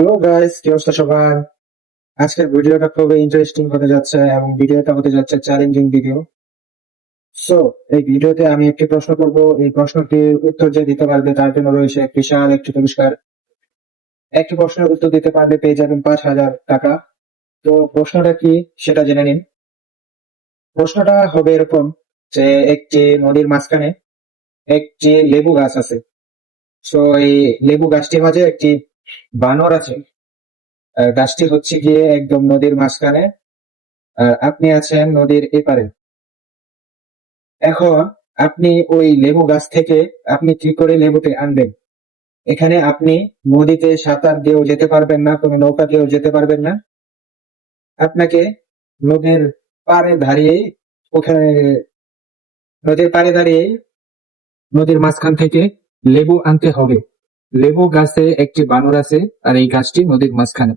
Hello guys, কি অবস্থা সবার? আজকের ভিডিওটা খুবই ইন্টারেস্টিং হতে যাচ্ছে এবং ভিডিওটা হতে যাচ্ছে চ্যালেঞ্জিং ভিডিও। সো এই ভিডিওতে আমি একটি প্রশ্ন করব। এই প্রশ্নটির উত্তর যে দিতে পারবে তার জন্য রয়েছে বিশাল একটি পুরস্কার। একটি প্রশ্নের উত্তর দিতে পারলে পেয়ে যাবেন 5,000 টাকা। তো প্রশ্নটা কি সেটা জেনে নিন। প্রশ্নটা হবে এরকম যে একটি নদীর মাঝখানে একটি লেবু গাছ আছে। সো এই লেবু গাছটির মাঝে একটি বানর আছে। গাছটি হচ্ছে গিয়ে একদম নদীর মাঝখানে। আপনি আছেন নদীর এপারে। এখন আপনি ওই লেবু গাছ থেকে আপনি কি করে লেবুটি আনবেন? এখানে আপনি নদীতে সাঁতার দিয়েও যেতে পারবেন না, কোনো নৌকা দিয়েও যেতে পারবেন না। আপনাকে নদীর পাড়ে দাঁড়িয়েই ওখানে নদীর পাড়ে দাঁড়িয়েই নদীর মাঝখান থেকে লেবু আনতে হবে। লেবু গাছে একটি বানর আছে আর এই গাছটি নদীর মাঝখানে।